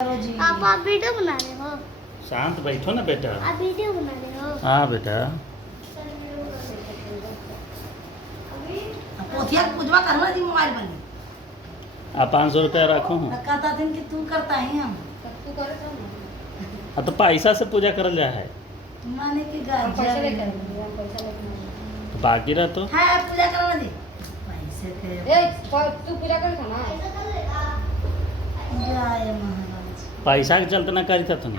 आप वीडियो बना रहे हो? शांत बैठो ना बेटा। आप वीडियो बना रहे हो? हाँ बेटा। पोथिया पूजवा करना जी मोबाइल बनी। आप 500 रुपया रखो। कहता दिन कि तू करता है हम। तू करे तो ना। तो पैसा से पूजा करल जा है माने कि हम पैसा गाजर लेकर हम पैसा लेकर तो बाकी रह तो है पूजा करना जी। पैसे के तू पूजा कर ना। जय महाराज। पैसा के चलते ना करी था तुम।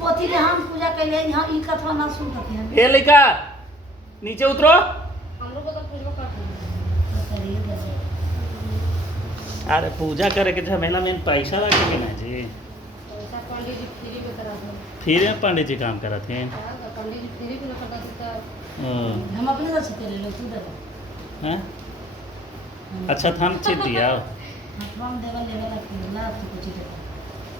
पोथी के हम पूजा कैले हम ई कथवा ना सुन सकते हैं। ए लड़का नीचे उतरो। हम लोग तो पूजा करते हैं। अरे पूजा करे के झमेला में पैसा लगे कि ना जी। पैसा पंडित जी फ्री में करा दो। फिर पंडित जी काम करत हैं। पंडित जी फ्री में करता तो हम अपने से करे लो तू दे। हैं? अच्छा थान चित दिया। हम देवा लेवल के ना तो कुछ दे।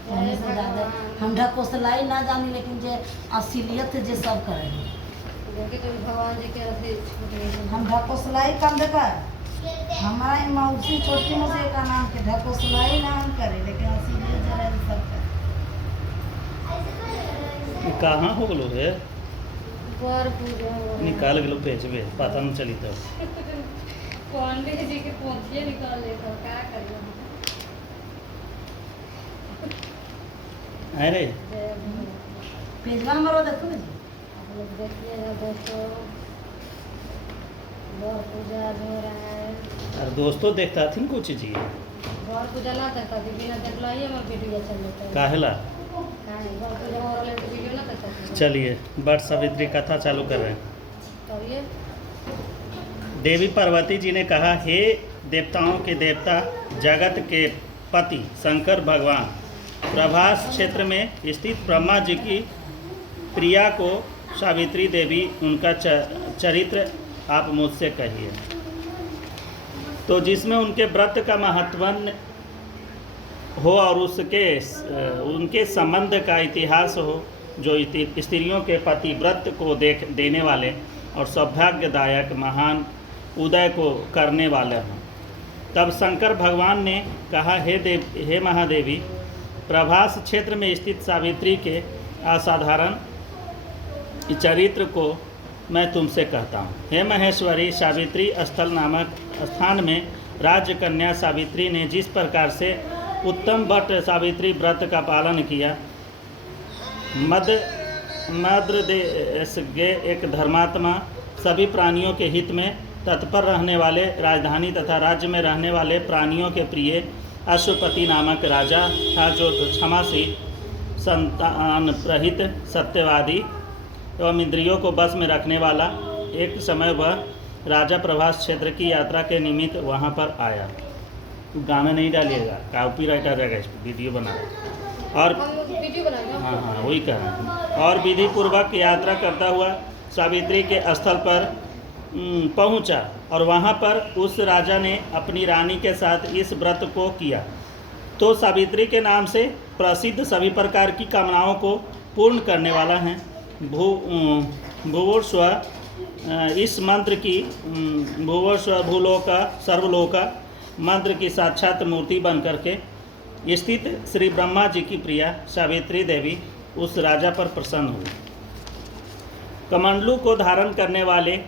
हमने से ज्यादा हम ढको से लाई ना जानी लेकिन जे असलियत जे सब करे। देखिए तो भगवान जी के रथे हम ढको से लाई कम देखा। हमारे मौसी छोटी मौसी का नाम के ढको से लाई ना हम करे लेकिन असलियत जरा सब करे। ये कहाँ हो गलो रे? पर पूजा निकाल गलो बेचबे पता नहीं चली तो। पंडित जी के पोथिए निकाल लेकर क्या करेगा। अरे पेजवा नंबर देखो जी। आप लोग देखिएगा दोस्तों गौर पूजा हो रहा है। अरे दोस्तों देखता थी कुछ जी। गौर पूजा ना करता थी बिना देखला ही हमारा वीडियो चल जाता है। काहेला? गौर पूजा हो रहा है तो वीडियो ना करता थी। चलिए वट सावित्री कथा चालू कर रहे हैं। करिए। देवी पार्वती जी ने कहा, हे देवताओं के देवता जगत के पति शंकर भगवान, प्रभास क्षेत्र में स्थित ब्रह्मा जी की प्रिया को सावित्री देवी उनका चरित्र आप मुझसे कहिए। तो जिसमें उनके व्रत का महत्वन हो और उनके संबंध का इतिहास हो, जो स्त्रियों के पति व्रत को देने वाले और सौभाग्यदायक महान उदय को करने वाले हों। तब शंकर भगवान ने कहा, हे महादेवी, प्रभास क्षेत्र में स्थित सावित्री के असाधारण चरित्र को मैं तुमसे कहता हूँ। हे महेश्वरी, सावित्री स्थल नामक स्थान में राज्य कन्या सावित्री ने जिस प्रकार से उत्तम वट सावित्री व्रत का पालन किया, मद्र देश के एक धर्मात्मा सभी प्राणियों के हित में तत्पर रहने वाले, राजधानी तथा राज्य में रहने वाले प्राणियों के प्रिय अश्वपति नामक राजा था, जो क्षमाशील, संतान रहित, सत्यवादी एवं इंद्रियों को बस में रखने वाला। एक समय वह राजा प्रभास क्षेत्र की यात्रा के निमित्त वहां पर आया। गाना नहीं डालिएगा, कॉपीराइट आ जाएगा इस पर, वीडियो बना रहे और वीडियो बनाएगा। हाँ वही कह रहे हैं। और विधि पूर्वक यात्रा करता हुआ सावित्री के स्थल पर पहुंचा और वहां पर उस राजा ने अपनी रानी के साथ इस व्रत को किया। तो सावित्री के नाम से प्रसिद्ध सभी प्रकार की कामनाओं को पूर्ण करने वाला है। भूवस्व इस मंत्र की भूवस्व भूलोक सर्वलोक मंत्र की साक्षात मूर्ति बन करके स्थित श्री ब्रह्मा जी की प्रिया सावित्री देवी उस राजा पर प्रसन्न हुई। कमंडलू को धारण करने वाले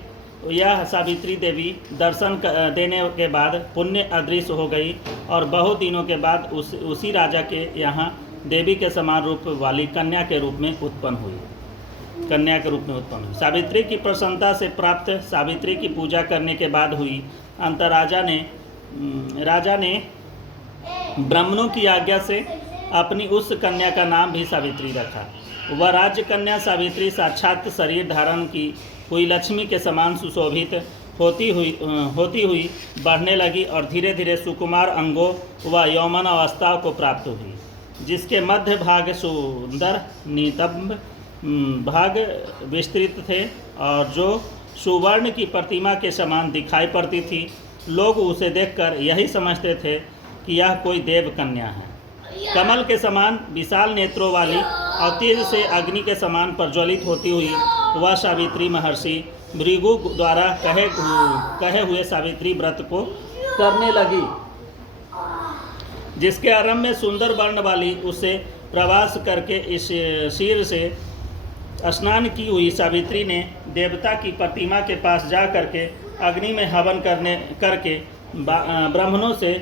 यह सावित्री देवी दर्शन देने के बाद पुण्य अदृश्य हो गई और बहुत दिनों के बाद उसी राजा के यहाँ देवी के समान रूप वाली कन्या के रूप में उत्पन्न हुई। सावित्री की प्रसन्नता से प्राप्त सावित्री की पूजा करने के बाद हुई अंत राजा ने ब्राह्मणों की आज्ञा से अपनी उस कन्या का नाम भी सावित्री रखा। वह राज्य कन्या सावित्री साक्षात शरीर धारण की हुई लक्ष्मी के समान सुशोभित होती हुई बढ़ने लगी और धीरे धीरे सुकुमार अंगों व यौवन अवस्था को प्राप्त हुई, जिसके मध्य भाग सुंदर नितंब भाग विस्तृत थे और जो सुवर्ण की प्रतिमा के समान दिखाई पड़ती थी। लोग उसे देखकर यही समझते थे कि यह कोई देव कन्या है। कमल के समान विशाल नेत्रों वाली और तेज से अग्नि के समान प्रज्वलित होती हुई वह सावित्री महर्षि भृगु द्वारा कहे हुए सावित्री व्रत को करने लगी। जिसके आरंभ में सुंदर वर्ण वाली उसे प्रवास करके इस शीर से स्नान की हुई सावित्री ने देवता की प्रतिमा के पास जा करके अग्नि में हवन करके ब्राह्मणों से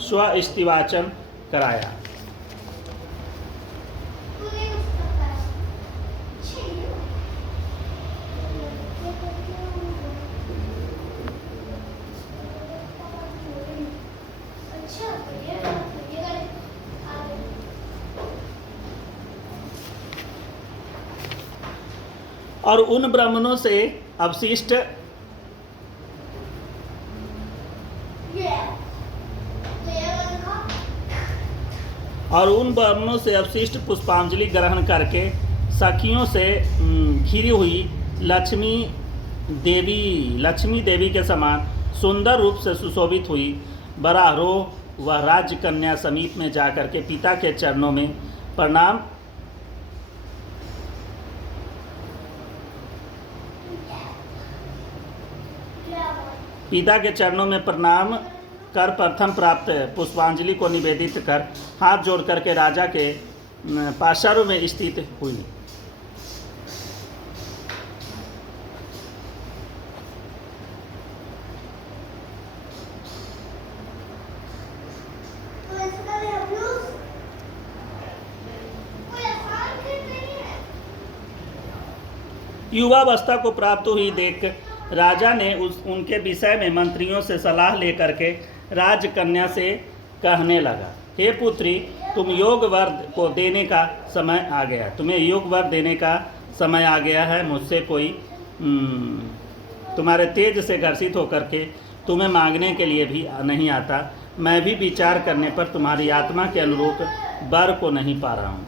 स्वस्तिवाचन कराया। और उन ब्राह्मणों से अवशिष्ट पुष्पांजलि ग्रहण करके सखियों से घिरी हुई लक्ष्मी देवी के समान सुंदर रूप से सुशोभित हुई बरारोह वह राज्य कन्या समीप में जाकर के पिता के चरणों में प्रणाम कर प्रथम प्राप्त पुष्पांजलि को निवेदित कर हाथ जोड़ करके राजा के पार्श्व में स्थित हुई। युवावस्था को प्राप्त हुई देख राजा ने उनके विषय में मंत्रियों से सलाह लेकर के राजकन्या से कहने लगा, हे पुत्री, तुम्हें योग वर देने का समय आ गया है। मुझसे कोई तुम्हारे तेज से घर्षित होकर के तुम्हें मांगने के लिए भी नहीं आता। मैं भी विचार करने पर तुम्हारी आत्मा के अनुरूप वर को नहीं पा रहा हूँ।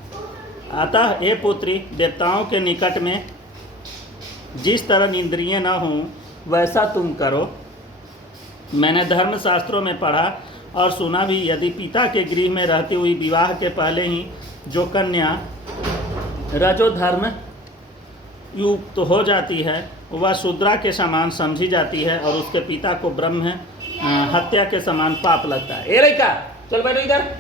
अतः हे पुत्री, देवताओं के निकट में जिस तरह इंद्रिय न हों वैसा तुम करो। मैंने धर्मशास्त्रों में पढ़ा और सुना भी, यदि पिता के गृह में रहती हुई विवाह के पहले ही जो कन्या रजोधर्म युक्त हो जाती है वह शूद्रा के समान समझी जाती है और उसके पिता को ब्रह्म हत्या के समान पाप लगता है। ए लड़का, चल बैठो इधर।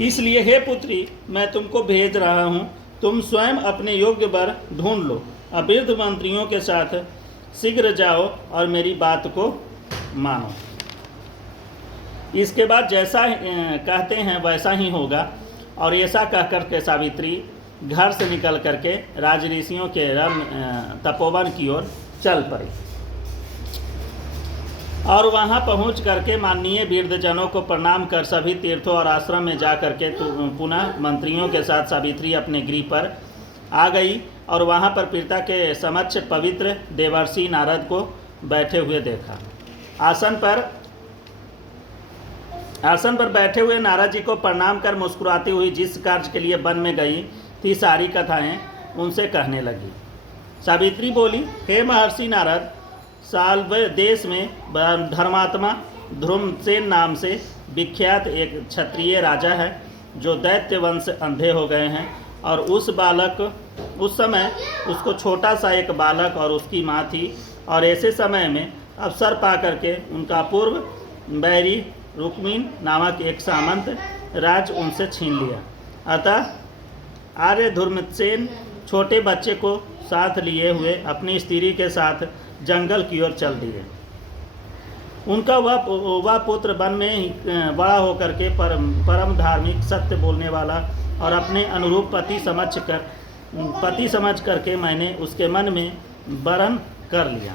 इसलिए हे पुत्री, मैं तुमको भेज रहा हूँ, तुम स्वयं अपने योग्य वर ढूंढ लो। अवृद्ध मंत्रियों के साथ शीघ्र जाओ और मेरी बात को मानो। इसके बाद जैसा कहते हैं वैसा ही होगा। और ऐसा कह करके सावित्री घर से निकल करके राजऋषियों के तपोवन की ओर चल पड़ी और वहां पहुंच करके माननीय वृद्धजनों को प्रणाम कर सभी तीर्थों और आश्रम में जा करके पुनः मंत्रियों के साथ सावित्री अपने गृह पर आ गई और वहां पर पिता के समक्ष पवित्र देवर्षि नारद को बैठे हुए देखा। आसन पर बैठे हुए नारद जी को प्रणाम कर मुस्कुराती हुई जिस कार्य के लिए वन में गई थी सारी कथाएं उनसे कहने लगी। सावित्री बोली, हे महर्षि नारद, साल्व देश में धर्मात्मा ध्रुमसेन नाम से विख्यात एक क्षत्रिय राजा है जो दैत्य वंश अंधे हो गए हैं। और उस समय उसको छोटा सा एक बालक और उसकी माँ थी। और ऐसे समय में अवसर पा करके उनका पूर्व बैरी रुक्मिन नामक एक सामंत राज उनसे छीन लिया। अतः आर्य धर्मसेन छोटे बच्चे को साथ लिए हुए अपनी स्त्री के साथ जंगल की ओर चल दिए। उनका वह पुत्र वन में ही बड़ा होकर के परम धार्मिक, सत्य बोलने वाला और अपने अनुरूप पति समझ करके मैंने उसके मन में वरण कर लिया।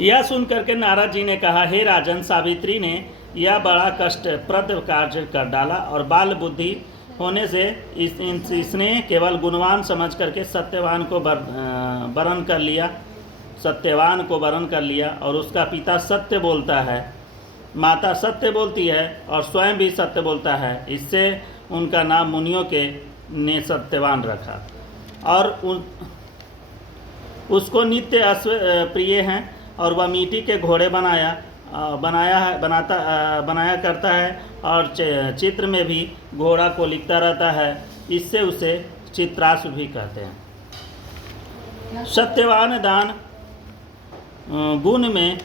यह सुन करके नारद जी ने कहा, हे राजन, सावित्री ने यह बड़ा कष्टप्रद कार्य कर डाला और बाल बुद्धि होने से इसने केवल गुणवान समझ करके सत्यवान को वरण कर लिया। और उसका पिता सत्य बोलता है, माता सत्य बोलती है और स्वयं भी सत्य बोलता है। इससे उनका नाम मुनियों ने सत्यवान रखा और उसको नित्य अश्व प्रिय हैं और वह मिट्टी के घोड़े बनाया करता है और चित्र में भी घोड़ा को लिखता रहता है। इससे उसे चित्राश्व भी कहते हैं। सत्यवान दान गुण में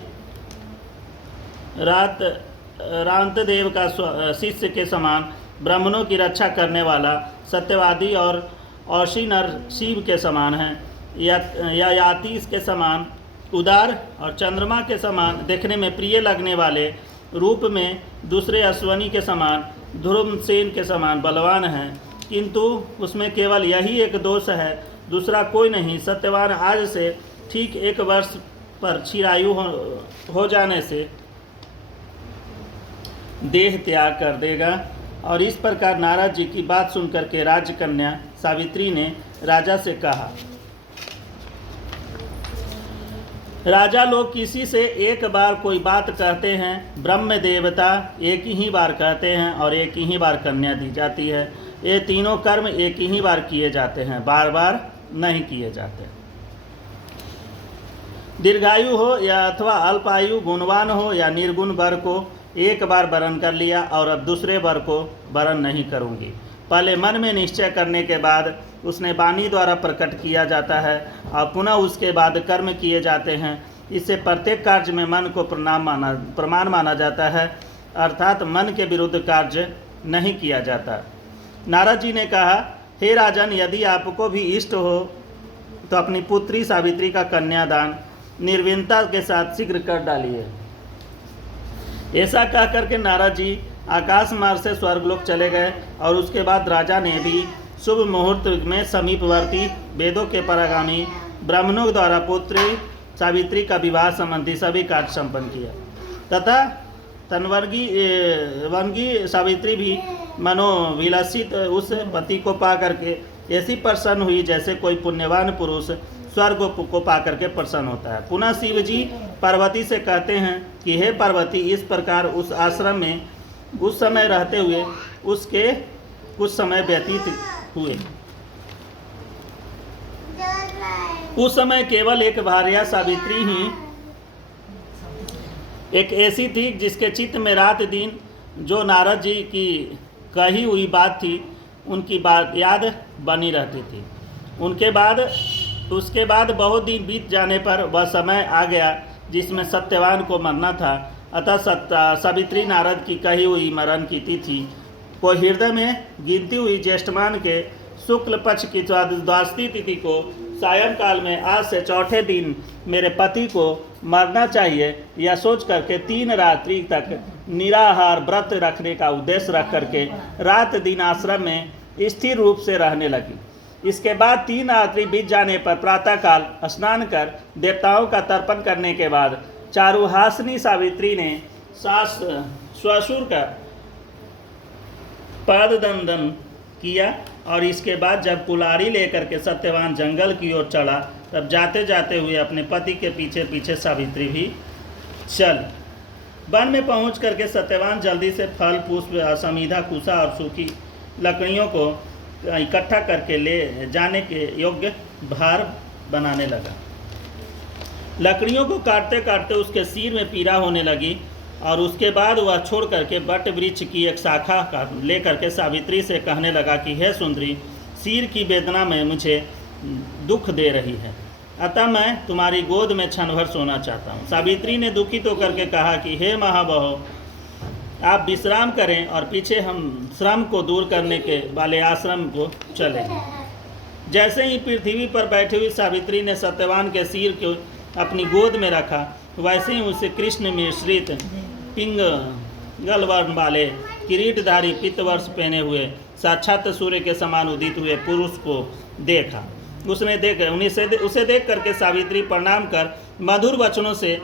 रांतदेव का शिष्य के समान, ब्राह्मणों की रक्षा करने वाला, सत्यवादी और औशी नर शिव के समान है, या यातीश के समान उदार और चंद्रमा के समान देखने में प्रिय लगने वाले, रूप में दूसरे अश्वनी के समान, ध्रुवसेन के समान बलवान हैं, किंतु उसमें केवल यही एक दोष है, दूसरा कोई नहीं। सत्यवान आज से ठीक 1 वर्ष पर चिरायु हो जाने से देह त्याग कर देगा। और इस प्रकार नारद जी की बात सुनकर के राजकन्या सावित्री ने राजा से कहा, राजा लोग किसी से एक बार कोई बात कहते हैं, ब्रह्म देवता एक ही बार कहते हैं और एक ही बार कन्या दी जाती है। ये तीनों कर्म एक ही बार किए जाते हैं, बार बार नहीं किए जाते। दीर्घायु हो या अथवा अल्पायु, गुणवान हो या निर्गुण वर को एक बार वरण कर लिया और अब दूसरे वर को वरण नहीं करूंगी। पहले मन में निश्चय करने के बाद उसने वाणी द्वारा प्रकट किया जाता है और पुनः उसके बाद कर्म किए जाते हैं। इससे प्रत्येक कार्य में मन को प्रमाण माना जाता है, अर्थात मन के विरुद्ध कार्य नहीं किया जाता। नारद जी ने कहा, हे राजन, यदि आपको भी इष्ट हो तो अपनी पुत्री सावित्री का कन्यादान निर्विघ्नता के साथ शीघ्र कर डालिए। ऐसा कह करके नारद जी आकाश मार्ग से स्वर्गलोक चले गए और उसके बाद राजा ने भी शुभ मुहूर्त में समीपवर्ती वेदों के परागामी ब्राह्मणों द्वारा पुत्री सावित्री का विवाह संबंधी सभी कार्य संपन्न किया तथा वनगी सावित्री भी मनोविलसित उस पति को पा करके ऐसी प्रसन्न हुई जैसे कोई पुण्यवान पुरुष स्वर्ग को पा करके प्रसन्न होता है। पुनः शिव जी पार्वती से कहते हैं कि हे पार्वती, इस प्रकार उस आश्रम में उस समय रहते हुए उसके कुछ समय व्यतीत हुए। उस समय केवल एक भार्या सावित्री ही एक ऐसी थी जिसके चित्त में रात दिन जो नारद जी की कही हुई बात थी उनकी बात याद बनी रहती थी। उसके बाद बहुत दिन बीत जाने पर वह समय आ गया जिसमें सत्यवान को मरना था। अतः सावित्री नारद की कही हुई मरण की तिथि को हृदय में गिनती हुई ज्येष्ठमान के शुक्ल पक्ष की द्वादशी तिथि को सायंकाल में आज से चौथे दिन मेरे पति को मरना चाहिए, यह सोच करके 3 रात्रि तक निराहार व्रत रखने का उद्देश्य रख करके रात दिन आश्रम में स्थिर रूप से रहने लगी। इसके बाद 3 रात्रि बीत जाने पर प्रातःकाल स्नान कर देवताओं का तर्पण करने के बाद चारुहासिनी सावित्री ने श्वशुर का पाददंडन किया और इसके बाद जब कुल्हाड़ी लेकर के सत्यवान जंगल की ओर चला तब जाते जाते हुए अपने पति के पीछे पीछे सावित्री भी चल। वन में पहुंच करके सत्यवान जल्दी से फल पुष्प समीधा कुशा और सूखी लकड़ियों को इकट्ठा करके ले जाने के योग्य भार बनाने लगा। लकड़ियों को काटते काटते उसके सिर में पीड़ा होने लगी और उसके बाद वह छोड़ करके बट वृक्ष की एक शाखा का ले करके सावित्री से कहने लगा कि हे सुंदरी, सिर की वेदना में मुझे दुख दे रही है, अतः मैं तुम्हारी गोद में क्षण भर सोना चाहता हूँ। सावित्री ने दुखित होकर के कहा कि हे महाबहो, आप विश्राम करें और पीछे हम श्रम को दूर करने के वाले आश्रम को चले। जैसे ही पृथ्वी पर बैठी हुई सावित्री ने सत्यवान के सिर को अपनी गोद में रखा, वैसे ही उसे कृष्ण मिश्रित पिंगल वर्ण वाले किरीटधारी पित्तवर्ष पहने हुए साक्षात सूर्य के समान उदित हुए पुरुष को देखा। उसे देख करके सावित्री प्रणाम कर मधुर वचनों से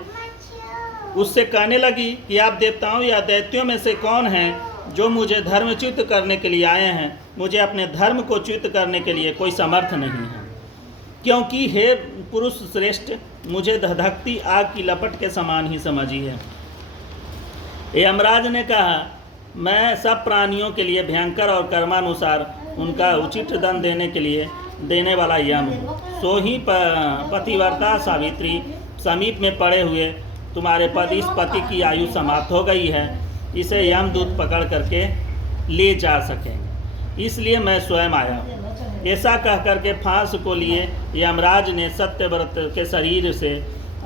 उससे कहने लगी कि आप देवताओं या दैत्यों में से कौन हैं जो मुझे धर्मच्युत करने के लिए आए हैं। मुझे अपने धर्म को च्युत करने के लिए कोई समर्थ नहीं है, क्योंकि हे पुरुष श्रेष्ठ, मुझे धधकती आग की लपट के समान ही समझिए। यमराज ने कहा, मैं सब प्राणियों के लिए भयंकर और कर्मानुसार उनका उचित दंड देने के लिए देने वाला यम हूँ। सो ही पतिव्रता सावित्री, समीप में पड़े हुए तुम्हारे इस पति की आयु समाप्त हो गई है, इसे यमदूत पकड़ करके ले जा सकेंगे, इसलिए मैं स्वयं आया हूँ। ऐसा कह करके फांस को लिए यमराज ने सत्यव्रत के शरीर से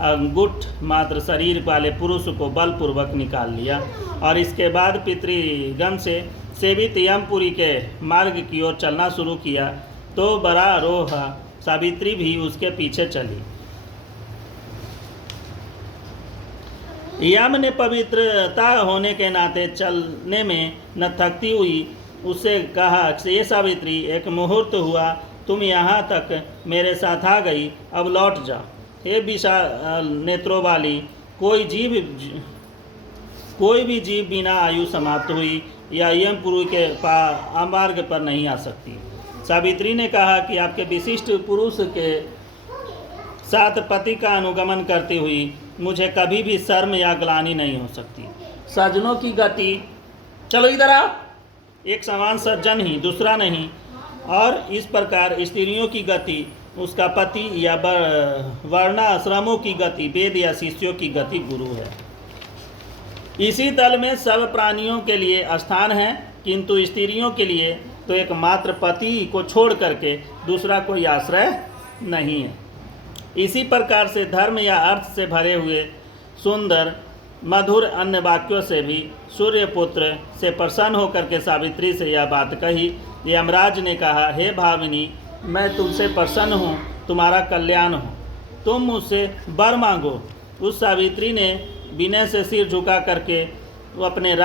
अंगुठ मात्र शरीर वाले पुरुष को बलपूर्वक निकाल लिया और इसके बाद पितृगण से सेवित यमपुरी के मार्ग की ओर चलना शुरू किया तो वरारोह सावित्री भी उसके पीछे चली। यम ने पवित्रता होने के नाते चलने में न थकती हुई उससे कहा, ये सावित्री, एक मुहूर्त हुआ तुम यहाँ तक मेरे साथ आ गई, अब लौट जा। हे विशाल नेत्रों वाली, कोई भी जीव बिना आयु समाप्त हुई या यमपुरी के मार्ग पर नहीं आ सकती। सावित्री ने कहा कि आपके विशिष्ट पुरुष के साथ पति का अनुगमन करती हुई मुझे कभी भी शर्म या ग्लानि नहीं हो सकती। सज्जनों की गति, चलो इधर आओ, एक समान सज्जन ही दूसरा नहीं, और इस प्रकार स्त्रियों की गति उसका पति या वर्णाश्रमों की गति वेद या शिष्यों की गति गुरु है। इसी तल में सब प्राणियों के लिए स्थान है, किंतु स्त्रियों के लिए तो एकमात्र पति को छोड़ करके दूसरा कोई आश्रय नहीं है। इसी प्रकार से धर्म या अर्थ से भरे हुए सुंदर मधुर अन्य वाक्यों से भी सूर्यपुत्र से प्रसन्न होकर के सावित्री से यह बात कही। यमराज ने कहा, हे भाविनी, मैं तुमसे प्रसन्न हूँ, तुम्हारा कल्याण हो, तुम मुझसे वर मांगो। उस सावित्री ने विनय से सिर झुका करके वो अपने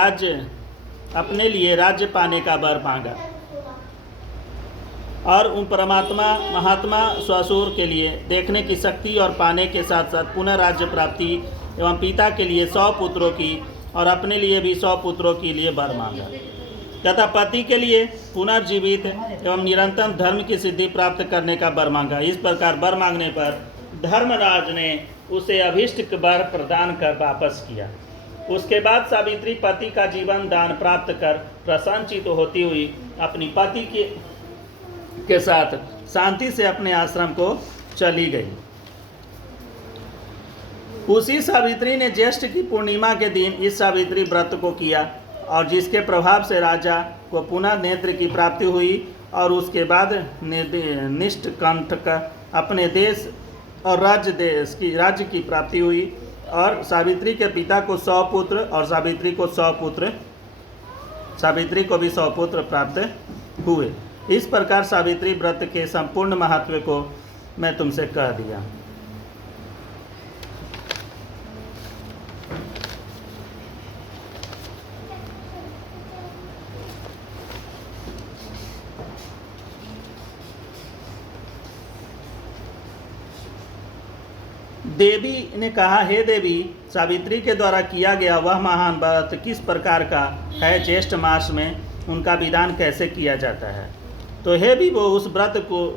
लिए राज्य पाने का वर मांगा और उन परमात्मा महात्मा स्वसूर के लिए देखने की शक्ति और पाने के साथ साथ पुनः राज्य प्राप्ति एवं पिता के लिए 100 पुत्रों की और अपने लिए भी 100 पुत्रों के लिए वर मांगा तथा पति के लिए पुनर्जीवित एवं निरंतर धर्म की सिद्धि प्राप्त करने का वर मांगा। इस प्रकार वर मांगने पर धर्मराज ने उसे अभीष्ट वर प्रदान कर वापस किया। उसके बाद सावित्री पति का जीवन दान प्राप्त कर प्रसन्नचित होती हुई अपनी पति के साथ शांति से अपने आश्रम को चली गई। उसी सावित्री ने ज्येष्ठ की पूर्णिमा के दिन इस सावित्री व्रत को किया और जिसके प्रभाव से राजा को पुनः नेत्र की प्राप्ति हुई और उसके बाद निष्कंटक अपने देश और राज्य की प्राप्ति हुई और सावित्री के पिता को 100 पुत्र और सावित्री को भी 100 पुत्र प्राप्त हुए। इस प्रकार सावित्री व्रत के संपूर्ण महत्व को मैं तुमसे कह दिया। देवी ने कहा, हे देवी, सावित्री के द्वारा किया गया वह महान व्रत किस प्रकार का है? ज्येष्ठ मास में उनका विधान कैसे किया जाता है? तो हे विभो, उस व्रत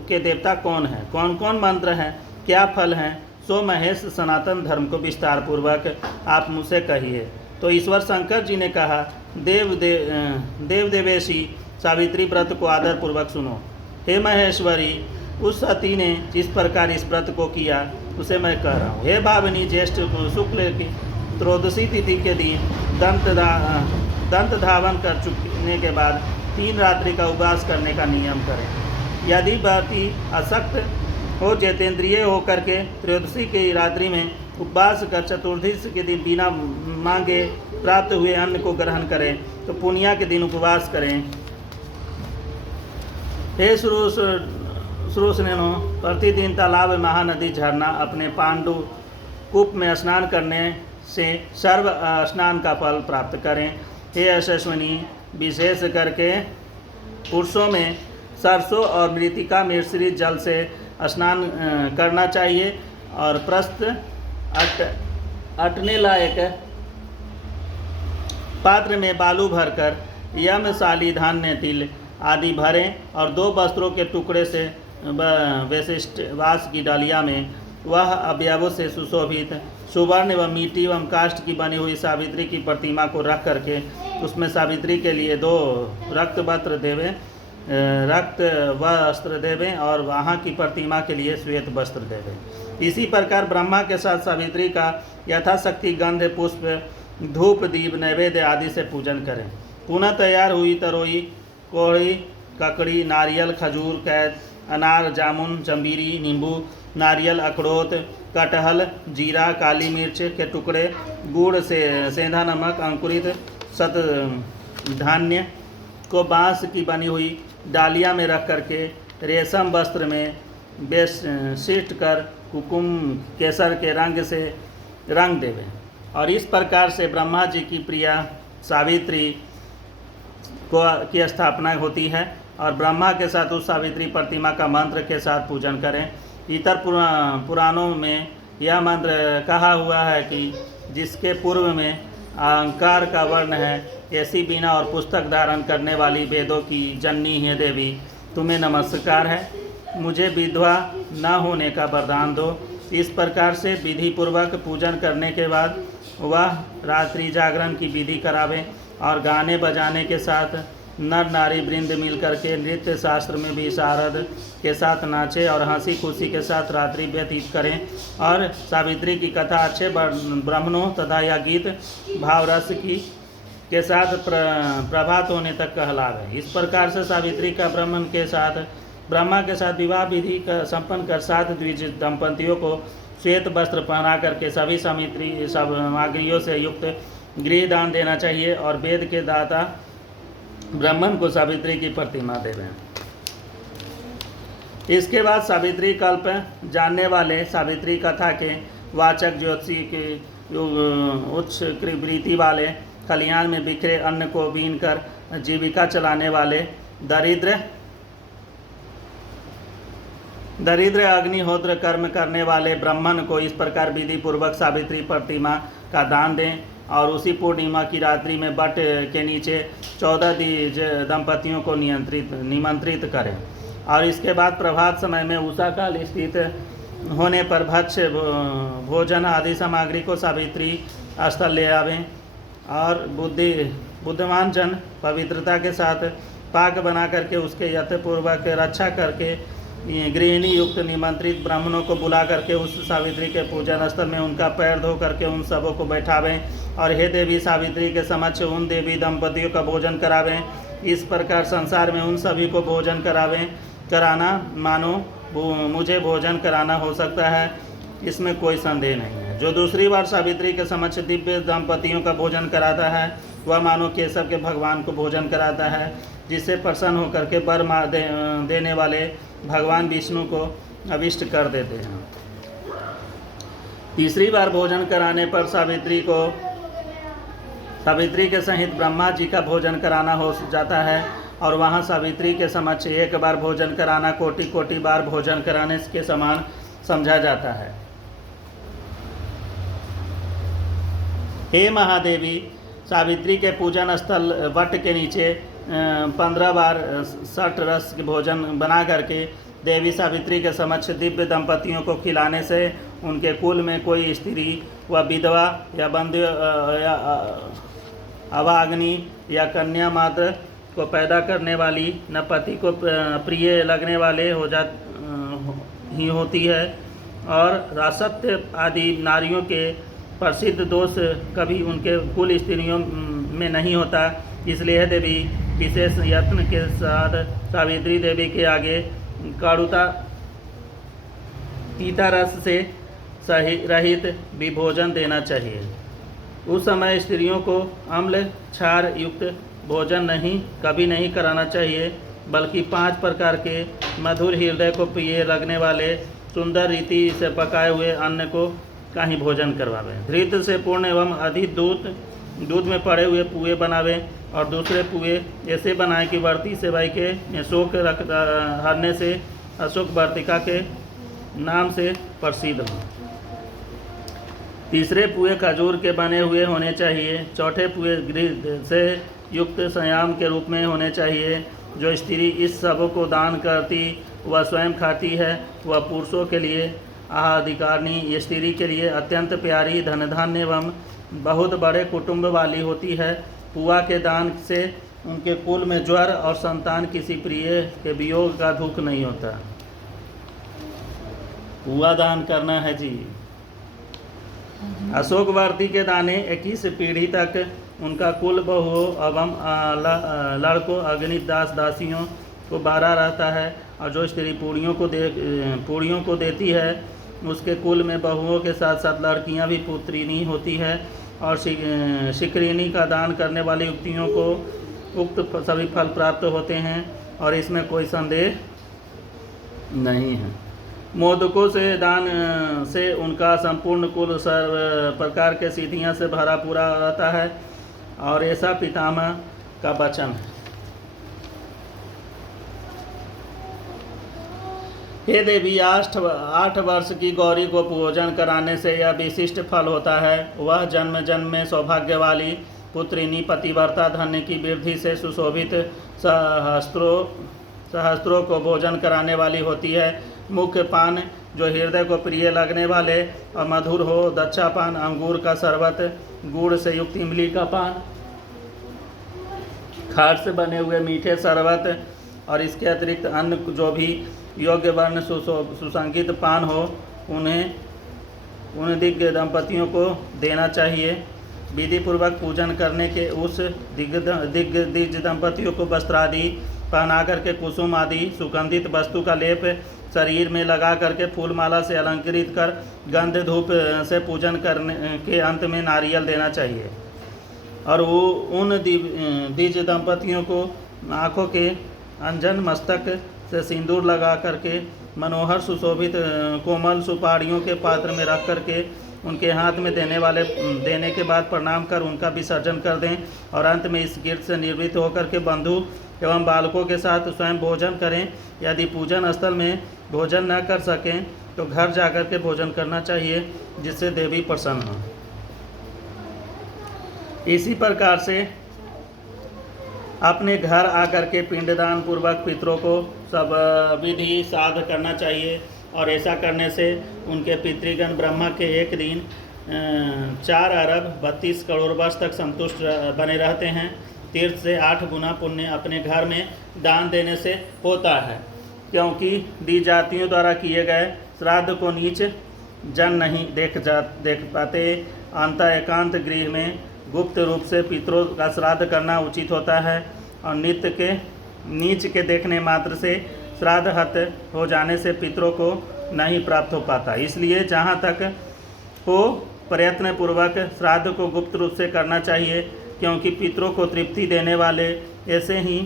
के देवता कौन है, कौन कौन मंत्र हैं, क्या फल हैं, सो महेश सनातन धर्म को विस्तार पूर्वक आप मुझसे कहिए। तो ईश्वर शंकर जी ने कहा, देवेशी सावित्री व्रत को आदर पूर्वक सुनो। हे महेश्वरी, उस सती ने जिस प्रकार इस व्रत को किया उसे मैं कह रहा हूँ। हे भाविनी, ज्येष्ठ शुक्ल की त्रयोदशी तिथि के दिन दंत धावन कर चुकने के बाद 3 रात्रि का उपवास करने का नियम करें। यदि व्यक्ति अशक्त हो जितेंद्रिय हो करके त्रयोदशी की रात्रि में उपवास कर चतुर्दशी के दिन बिना मांगे प्राप्त हुए अन्न को ग्रहण करें तो पुण्या के दिन उपवास करें। हे श्रोष्णेनो, प्रतिदिन तालाब, महानदी, झरना अपने पांडु कूप में स्नान करने से सर्व स्नान का फल प्राप्त करें। हे यशस्विनी, विशेष करके पुरुषों में सरसों और मृतिका मिश्रित जल से स्नान करना चाहिए और प्रस्थ अटने लायक पात्र में बालू भरकर यमशाली धान्य तिल आदि भरें और 2 वस्त्रों के टुकड़े से वैशिष्ट वास की डालिया में वह अवयवों से सुशोभित सुवर्ण एवं मिट्टी एवं काष्ठ की बनी हुई सावित्री की प्रतिमा को रख करके उसमें सावित्री के लिए 2 रक्त वस्त्र देवें और वहाँ की प्रतिमा के लिए श्वेत वस्त्र देवें। इसी प्रकार ब्रह्मा के साथ सावित्री का यथाशक्ति गंध, पुष्प, धूप, दीप, नैवेद्य आदि से पूजन करें। पुनः तैयार हुई तरोई, कोहड़ी, ककड़ी, नारियल, खजूर, कैद, अनार, जामुन, जंबीरी, नींबू, नारियल, अखरोट, कटहल, जीरा, काली मिर्च के टुकड़े, गुड़ से सेंधा नमक, अंकुरित सत धान्य को बांस की बनी हुई डालिया में रख करके रेशम वस्त्र में बेसिट कर कुकुम केसर के रंग से रंग देवे। और इस प्रकार से ब्रह्मा जी की प्रिया सावित्री की स्थापना होती है और ब्रह्मा के साथ उस सावित्री प्रतिमा का मंत्र के साथ पूजन करें। इतर पुराणों में यह मंत्र कहा हुआ है कि जिसके पूर्व में अहंकार का वर्ण है, ऐसी बीना और पुस्तक धारण करने वाली वेदों की जननी है देवी, तुम्हें नमस्कार है, मुझे विधवा न होने का वरदान दो। इस प्रकार से विधि पूर्वक पूजन करने के बाद वह रात्रि जागरण की विधि करावे और गाने बजाने के साथ नर नारी वृंद मिलकर के नृत्य शास्त्र में भी शारद के साथ नाचे और हंसी खुशी के साथ रात्रि व्यतीत करें। और सावित्री की कथा अच्छे ब्राह्मणों तथा यह गीत भावरस की के साथ प्रभात होने तक कहलावे। इस प्रकार से सावित्री का ब्रह्मा के साथ विवाह विधि का संपन्न कर 7 द्विज दंपतियों को श्वेत वस्त्र पहना करके सभी सामग्रियों से युक्त गृह दान देना चाहिए और वेद के दाता ब्राह्मण को सावित्री की प्रतिमा देवें। इसके बाद सावित्री कल्प जानने वाले सावित्री कथा के वाचक ज्योतिषी के उच्च वृत्ति वाले खलिहान में बिखरे अन्न को बीन कर जीविका चलाने वाले दरिद्र अग्निहोत्र कर्म करने वाले ब्राह्मण को इस प्रकार विधि पूर्वक सावित्री प्रतिमा का दान दें और उसी पूर्णिमा की रात्रि में बट के नीचे 14 द्विज दंपतियों को निमंत्रित करें और इसके बाद प्रभात समय में उषा काल स्थित होने पर भक्ष्य भोजन आदि सामग्री को सावित्री स्थल ले आवें और बुद्धिमान जन पवित्रता के साथ पाक बना करके उसके यथपूर्वक रक्षा करके गृहिणी युक्त निमंत्रित ब्राह्मणों को बुला करके उस सावित्री के पूजन स्थल में उनका पैर धो करके उन सबों को बैठावें और हे देवी सावित्री के समक्ष उन देवी दंपतियों का भोजन करावें। इस प्रकार संसार में उन सभी को भोजन कराना मानो मुझे भोजन कराना हो सकता है, इसमें कोई संदेह नहीं है। जो दूसरी बार सावित्री के समक्ष दिव्य दंपतियों का भोजन कराता है वह मानो केशव के भगवान को भोजन कराता है, जिससे प्रसन्न होकर के वर देने वाले भगवान विष्णु को अभिष्ट कर देते हैं। तीसरी बार भोजन कराने पर सावित्री के सहित ब्रह्मा जी का भोजन कराना हो जाता है और वहाँ सावित्री के समक्ष एक बार भोजन कराना कोटि बार भोजन कराने के समान समझा जाता है। हे महादेवी, सावित्री के पूजन स्थल वट के नीचे 15 बार 60 रस के भोजन बना करके देवी सावित्री के समक्ष दिव्य दंपतियों को खिलाने से उनके कुल में कोई स्त्री व विधवा या बंध्य या अभाग्नि या कन्या मात्र को पैदा करने वाली न पति को प्रिय लगने वाले ही होती है और असत्य आदि नारियों के प्रसिद्ध दोष कभी उनके कुल स्त्रियों में नहीं होता। इसलिए देवी विशेष यत्न के साथ सावित्री देवी के आगे कारुता पीता रस से रहित भी भोजन देना चाहिए। उस समय स्त्रियों को अम्ल क्षार युक्त भोजन कभी नहीं कराना चाहिए, बल्कि 5 प्रकार के मधुर हृदय को प्रिय लगने वाले सुंदर रीति से पकाए हुए अन्न को का ही भोजन करवावें। धृत से पूर्ण एवं अधिक दूध में पड़े हुए पुए बनावें और दूसरे पुए ऐसे बनाएं कि वर्ती सेवाई के शोक हरने से अशोक वर्तिका के नाम से प्रसिद्ध हो। तीसरे पुए खजूर के बने हुए होने चाहिए। चौथे पुए गृह से युक्त संयाम के रूप में होने चाहिए। जो स्त्री इस सब को दान करती वह स्वयं खाती है, वह पुरुषों के लिए अधिकारिणी स्त्री के लिए अत्यंत प्यारी धन एवं बहुत बड़े कुटुंब वाली होती है। पुआ के दान से उनके कुल में ज्वर और संतान किसी प्रिय के वियोग का दुख नहीं होता। पुआ दान करना है जी। अशोक वर्ती के दाने 21 पीढ़ी तक उनका कुल बहुओं एवं लड़कों अग्नित दासियों को बारा रहता है और जो स्त्री पूड़ियों को देती है उसके कुल में बहुओं के साथ साथ लड़कियां भी पुत्रिनी होती है। और शिकरिनी का दान करने वाली युवतियों को उक्त सभी फल प्राप्त होते हैं और इसमें कोई संदेह नहीं है। मोदकों से दान से उनका संपूर्ण कुल सर्व प्रकार के सिद्धियां से भरा पूरा रहता है और ऐसा पितामह का वचन है। हे देवी, 8 वर्ष की गौरी को पूजन कराने से यह विशिष्ट फल होता है। वह जन्म जन्म में सौभाग्य वाली पुत्रिनी पतिव्रता धन्य की वृद्धि से सुशोभित सहस्त्रों को भोजन कराने वाली होती है। मुख्य पान जो हृदय को प्रिय लगने वाले और मधुर हो, दच्छा पान, अंगूर का शरबत, गुड़ से युक्त इमली का पान, खाट से बने हुए मीठे शरबत और इसके अतिरिक्त अन्य जो भी योग्य वर्ण सुसंगीत पान हो उन दिग्गज दंपतियों को देना चाहिए। विधि पूर्वक पूजन करने के उस दिग्गज दंपतियों को वस्त्रादि पहना करके कुसुम आदि सुगंधित वस्तु का लेप शरीर में लगा करके फूल माला से अलंकृत कर गंध धूप से पूजन करने के अंत में नारियल देना चाहिए। और वो उन दिव्य दंपतियों को आँखों के अंजन मस्तक से सिंदूर लगा करके मनोहर सुशोभित कोमल सुपारियों के पात्र में रख करके उनके हाथ में देने के बाद प्रणाम कर उनका विसर्जन कर दें और अंत में इस गिरत से निवृत्त होकर के बंधु एवं बालकों के साथ स्वयं भोजन करें। यदि पूजन स्थल में भोजन न कर सकें तो घर जाकर के भोजन करना चाहिए, जिससे देवी प्रसन्न हो। इसी प्रकार से अपने घर आकर के पिंडदान पूर्वक पितरों को सब विधि साध करना चाहिए और ऐसा करने से उनके पितृगण ब्रह्मा के एक दिन 4 अरब 32 करोड़ वर्ष तक संतुष्ट बने रहते हैं। तीर्थ से 8 गुना पुण्य अपने घर में दान देने से होता है, क्योंकि दी जातियों द्वारा किए गए श्राद्ध को नीच जन नहीं देख पाते। अंत एकांत गृह में गुप्त रूप से पितरों का श्राद्ध करना उचित होता है और नीच के देखने मात्र से श्राद्ध हत हो जाने से पितरों को नहीं प्राप्त हो पाता। इसलिए जहाँ तक हो प्रयत्न पूर्वक श्राद्ध को गुप्त रूप से करना चाहिए, क्योंकि पितरों को तृप्ति देने वाले ऐसे ही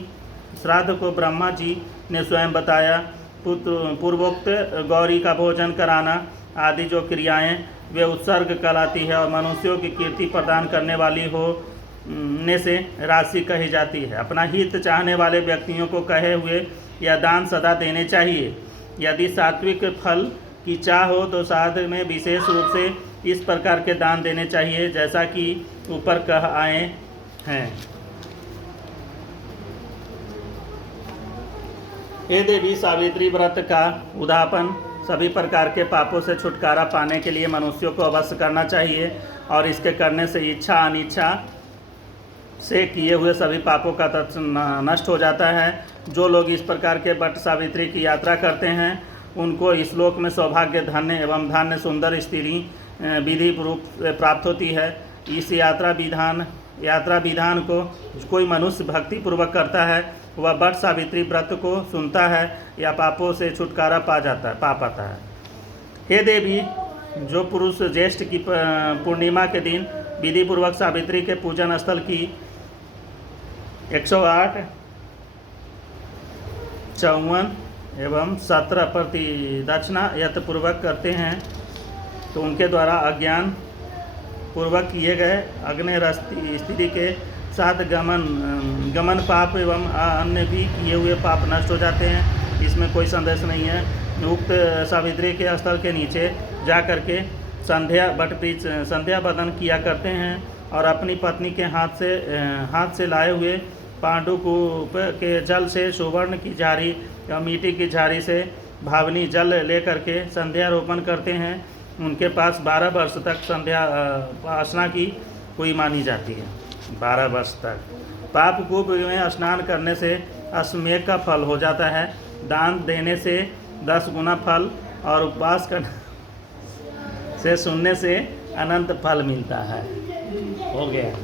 श्राद्ध को ब्रह्मा जी ने स्वयं बताया। पूर्वोक्त गौरी का भोजन कराना आदि जो क्रियाएं वे उत्सर्ग कहलाती है और मनुष्यों की कीर्ति प्रदान करने वाली होने से राशि कही जाती है। अपना हित चाहने वाले व्यक्तियों को कहे हुए यह दान सदा देने चाहिए। यदि सात्विक फल की चाह हो तो साध में विशेष रूप से इस प्रकार के दान देने चाहिए, जैसा कि ऊपर कह आए हैं। हे देवी, सावित्री व्रत का उद्यापन सभी प्रकार के पापों से छुटकारा पाने के लिए मनुष्यों को अवश्य करना चाहिए और इसके करने से इच्छा अनिच्छा से किए हुए सभी पापों का तत्व नष्ट हो जाता है। जो लोग इस प्रकार के वट सावित्री की यात्रा करते हैं उनको इस लोक में सौभाग्य, धन्य एवं धान्य सुंदर स्त्री विधि रूप प्राप्त होती है। इस यात्रा विधान को कोई मनुष्य भक्ति पूर्वक करता है, वह वट सावित्री व्रत को सुनता है या पापों से छुटकारा पा पाता है। हे देवी, जो पुरुष ज्येष्ठ की पूर्णिमा के दिन विधि पूर्वक सावित्री के पूजन स्थल की 108, 54 एवं 17 प्रतिदक्षिणा यत्नपूर्वक करते हैं तो उनके द्वारा अज्ञान पूर्वक किए गए अग्निरस स्थिति के साथ गमन पाप एवं अन्य भी किए हुए पाप नष्ट हो जाते हैं। इसमें कोई संदेह नहीं है। उक्त सावित्री के स्थल के नीचे जा करके संध्या बदन किया करते हैं और अपनी पत्नी के हाथ से लाए हुए पांडुकूप के जल से सुवर्ण की झारी या मिट्टी की झारी से भावनी जल ले करके संध्या रोपण करते हैं। उनके पास 12 वर्ष तक संध्या उपासना की हुई मानी जाती है। 12 वर्ष तक पाप कूप में स्नान करने से अश्वमेघ का फल हो जाता है। दान देने से 10 गुना फल और उपवास करने से सुनने से अनंत फल मिलता है। हो गया।